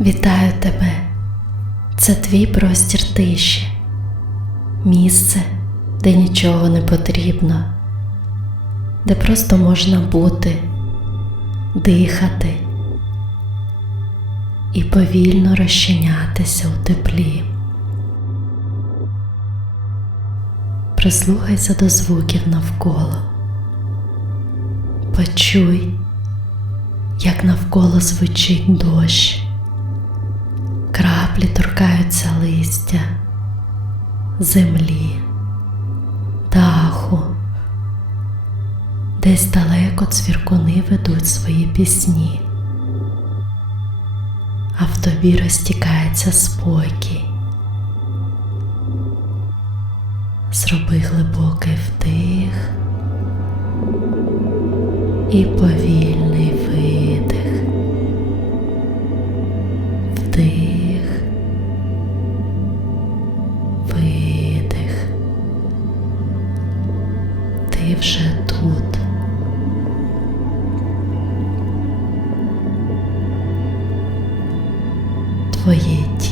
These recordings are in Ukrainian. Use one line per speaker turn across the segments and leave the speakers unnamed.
Вітаю тебе. Це твій простір тиші, місце, де нічого не потрібно, де просто можна бути, дихати і повільно розчинятися у теплі. Прислухайся до звуків навколо. Почуй, як навколо звучить дощ. Краплі торкаються листя, землі, даху. Десь далеко цвіркуни ведуть свої пісні, а в тобі розтікається спокій. Зроби глибокий вдих і повільний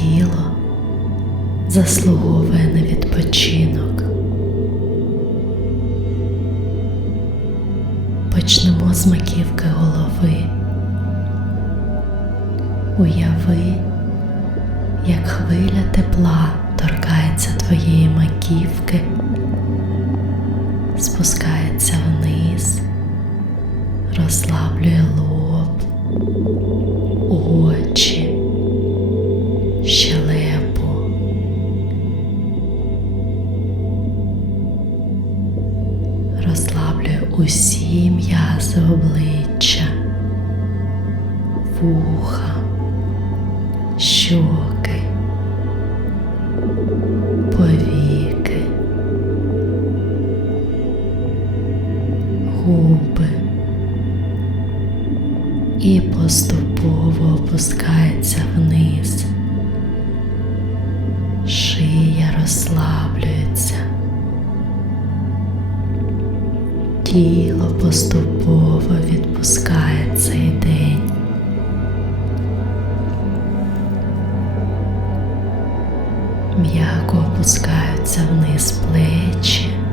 тіло заслуговує на відпочинок. Почнемо з маківки голови. Уяви, як хвиля тепла торкається твоєї маківки, спускається м'язи обличчя, вуха, щоки, повіки, губи і поступово опускається вниз. Шия розслаблюється. Тіло поступово відпускає цей день. М'яко опускаються вниз плечі.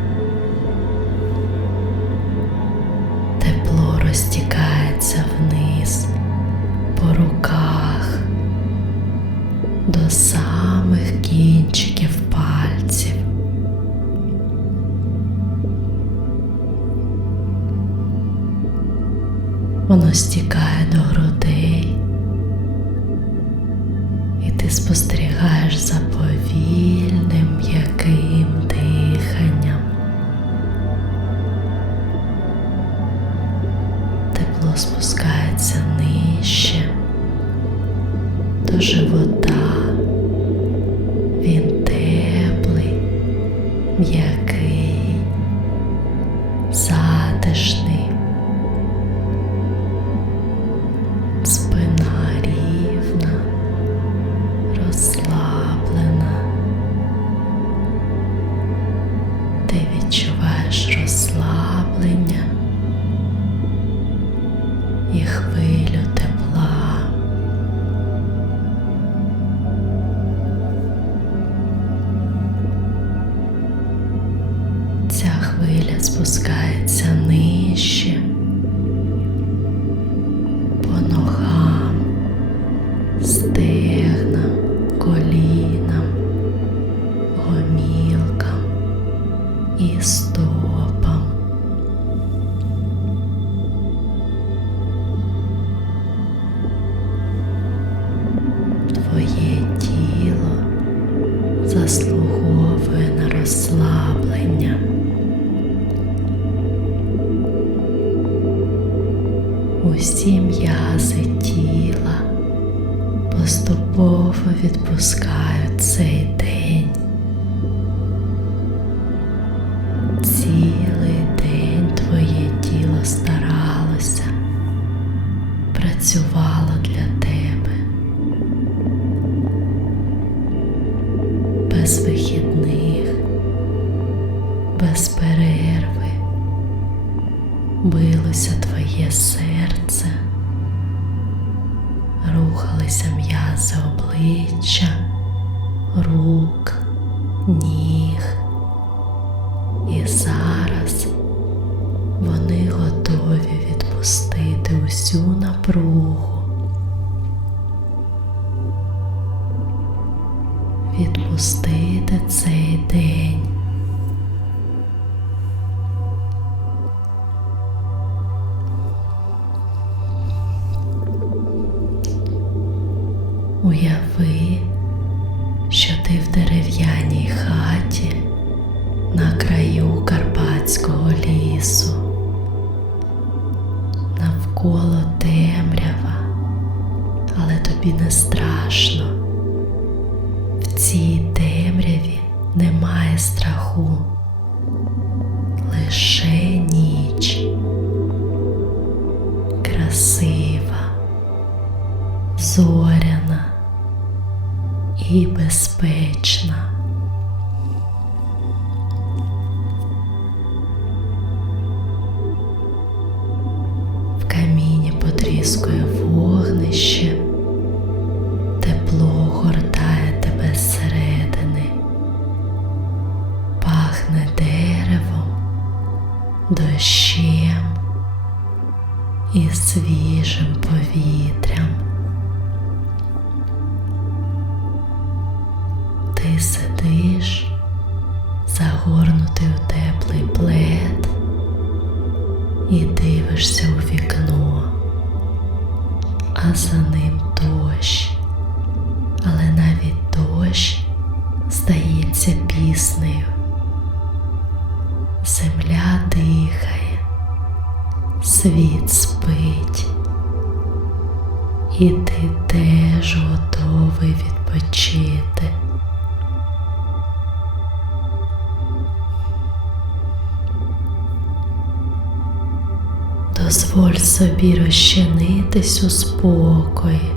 Воно стікає до грудей, і ти спостерігаєш за хвиля спускається нижче поступово відпускають цей день. Уяви, що ти в дерев'яній хаті на краю Карпатського лісу. Навколо темрява, але тобі не страшно. В цій темряві немає страху, потріскує вогнище, тепло гортає тебе зсередини, пахне деревом, дощем і свіжим повітрям. Ти сидиш, загорнутий у теплий плед, і дивишся у за ним дощ, але навіть дощ здається піснею. Земля дихає, світ спить, і ти теж готовий відпочити. Дозволь собі розчинитись у спокої.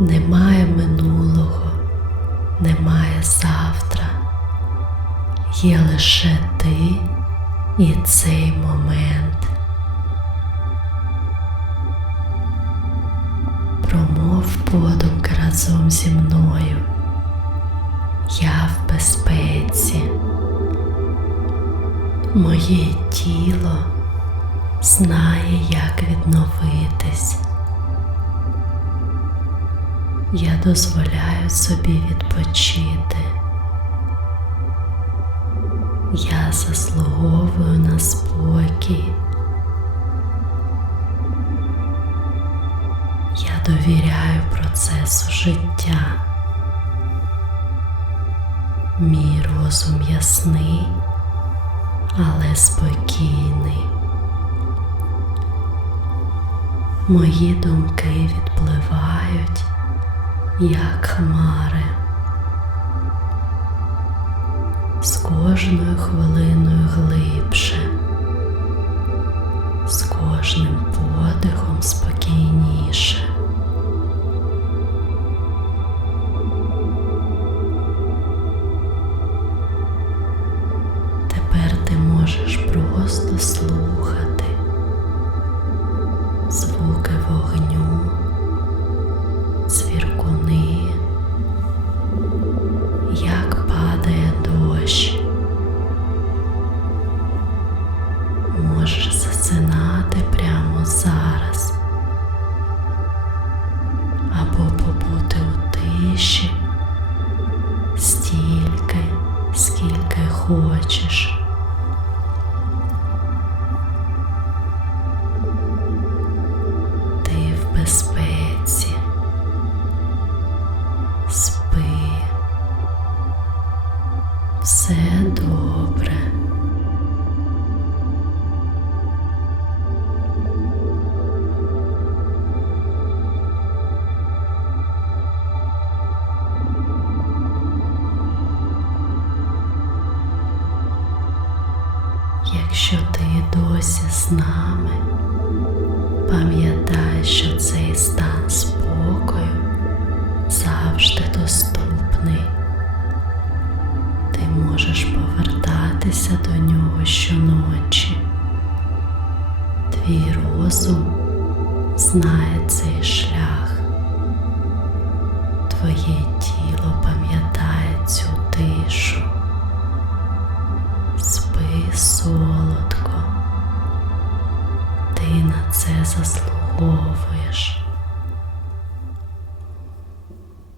Немає минулого, немає завтра. Є лише ти і цей момент. Промов подумки разом зі мною. Я в безпеці. Моє тіло знає, як відновитись. Я дозволяю собі відпочити. Я заслуговую на спокій. Я довіряю процесу життя. Мій розум ясний але спокійний. Мої думки відпливають, як хмари. З кожною хвилиною глибше, з кожним подихом спокійніше. Тиші стільки, скільки хочеш. Ти в безпеці. Спи. Все добре. Якщо ти досі з нами, пам'ятай, що цей стан спокою завжди доступний. Ти можеш повертатися до нього щоночі. Твій розум знає цей шлях. Твоє